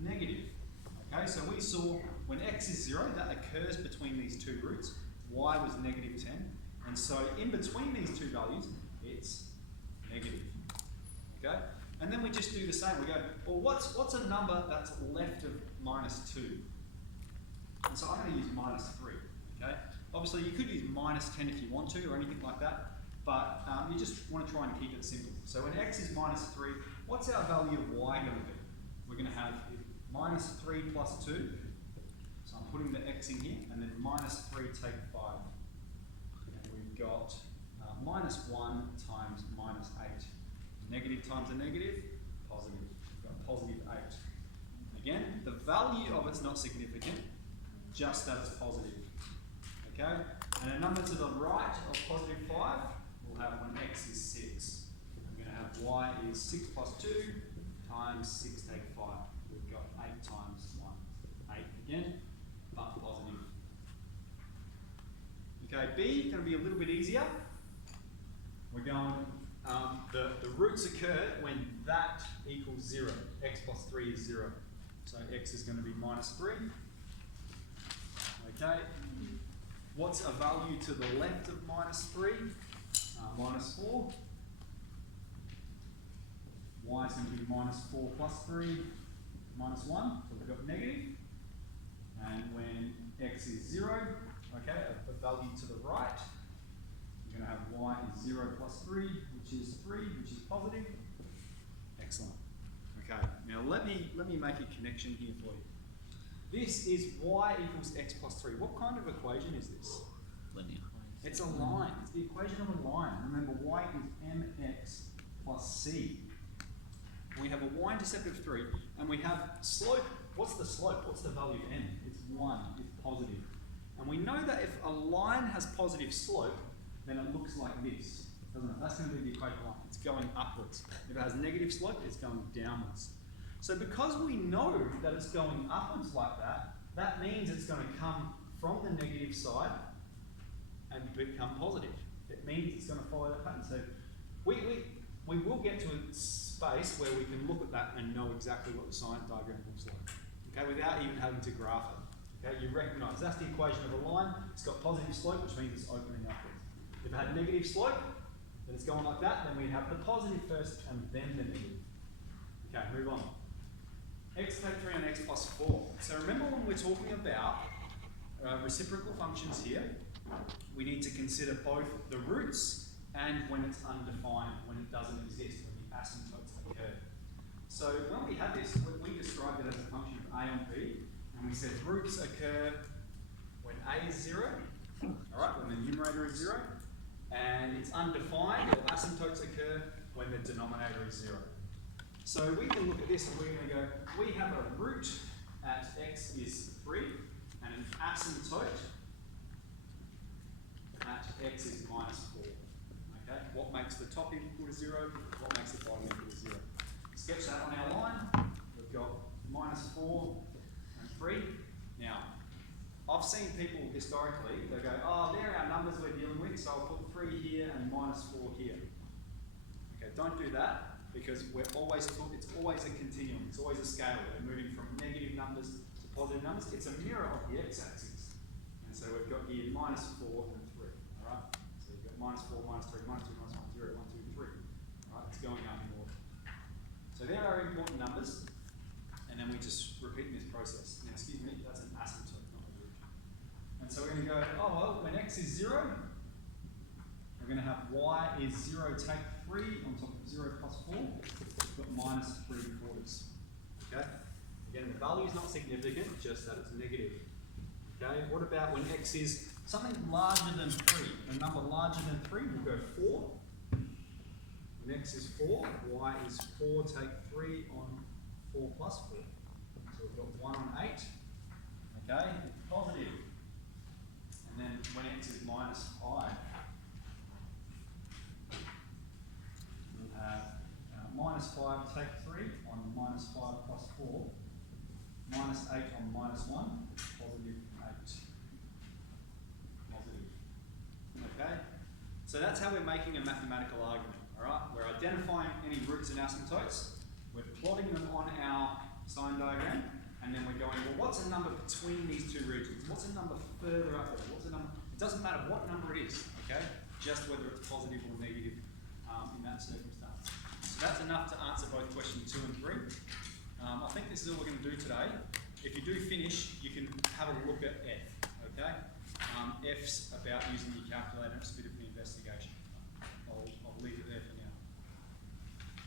negative. Okay, so we saw when x is 0, that occurs between these two roots. Y was negative 10. And so in between these two values, it's negative. Okay? And then we just do the same. We go, well, what's a number that's left of minus 2? And so I'm going to use minus 3. Okay? Obviously, you could use minus 10 if you want to, or anything like that. But you just want to try and keep it simple. So when x is minus 3, what's our value of y going to be? We're going to have minus 3 plus 2. So I'm putting the x in here, and then minus 3 take 5. And we've got minus 1 times minus 8. Negative times a negative, positive. We've got positive 8. Again, the value of it's not significant, just that it's positive. Okay? And a number to the right of positive 5, we'll have when x is 6. I'm going to have y is 6 plus 2 times 6 take 5. We've got 8 times 1. 8 again, but positive. Okay, B, going to be a little bit easier. We're going, the roots occur when that equals 0. X plus 3 is 0. So x is going to be minus 3. Okay. What's a value to the left of minus 3? Minus 4. Y is going to be minus 4 plus 3, minus 1. So we've got negative. And when x is 0, okay, a value to the right, you're going to have y is 0 plus 3, which is 3, which is positive. Excellent. Okay, now let me make a connection here for you. This is y equals x plus 3. What kind of equation is this? Linear. It's a line. It's the equation of a line. Remember, y equals mx plus c. We have a y-intercept of 3, and we have slope. What's the slope? What's the value of n? It's 1. It's positive. And we know that if a line has positive slope, then it looks like this, doesn't it? That's going to be the equation line. It's going upwards. If it has negative slope, it's going downwards. So because we know that it's going upwards like that, that means it's going to come from the negative side and become positive. It means it's going to follow that pattern. So we will get to a space where we can look at that and know exactly what the sign diagram looks like, okay, without even having to graph it. Okay, you recognise that's the equation of a line. It's got positive slope, which means it's opening upwards. If it had negative slope, then it's going like that. Then we'd have the positive first and then the negative. Okay, move on. X take 3 and x plus 4. So remember when we're talking about reciprocal functions here, we need to consider both the roots and when it's undefined, when it doesn't exist, when the asymptotes occur. So when we had this, we described it as a function of a on b, and we said roots occur when a is 0, all right, when the numerator is 0, and it's undefined, or asymptotes occur when the denominator is 0. So we can look at this and we're going to go, we have a root at x is 3 and an asymptote at x is minus 4. Okay, what makes the top equal to 0? What makes the bottom equal to 0? Sketch that on our line. We've got minus 4 and 3. Now, I've seen people historically, they go, oh, there are our numbers we're dealing with, so I'll put 3 here and minus 4 here. Okay, don't do that. Because it's always a continuum, it's always a scale. We're moving from negative numbers to positive numbers. It's a mirror of the x-axis. And so we've got here minus 4 and 3. All right? So you've got minus 4, minus 3, minus 2, minus 1, 0, 1, 2, 3. All right? It's going up in order. So there are important numbers. And then we just repeat this process. Now, excuse me, that's an asymptote, not a root. And so we're going to go, oh, well, when x is 0, we're going to have y is 0, take 3 on top of 0 plus 4. We've got minus 3/4. Okay? Again, the value is not significant, just that it's negative. Okay? What about when x is something larger than 3? A number larger than 3, we'll go 4. When x is 4, y is 4, take 3 on 4 plus 4. So we've got 1 on 8. Okay? It's positive. And then when x is minus 5, minus 5 take 3 on minus 5 plus 4, minus 8 on minus 1, positive 8. Positive. Okay? So that's how we're making a mathematical argument. Alright? We're identifying any roots and asymptotes, we're plotting them on our sign diagram, what's a number between these two regions? What's a number further up there? What's a number? It doesn't matter what number it is, okay? Just whether it's positive or negative in that circumstance. So that's enough to answer both question 2 and 3. I think this is all we're going to do today. If you do finish, you can have a look at F, okay? F's about using your calculator. It's a bit of an investigation. I'll leave it there for